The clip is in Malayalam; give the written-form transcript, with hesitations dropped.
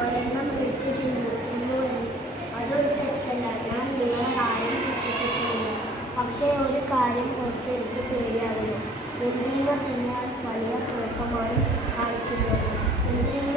ഒരെണ്ണം എടുത്തിരുന്നു അതൊരു തെറ്റല്ല. ഞാൻ നിങ്ങളെ കാര്യം തെറ്റിട്ടില്ല. പക്ഷേ ഒരു കാര്യം ഓർത്ത് എനിക്ക് പേടിയാകുന്നു. മുന്തിരിങ്ങ തിന്നാൽ വലിയ കുഴപ്പമാണ് കാണിച്ചിട്ടുള്ളത്. മുന്തിരിങ്ങ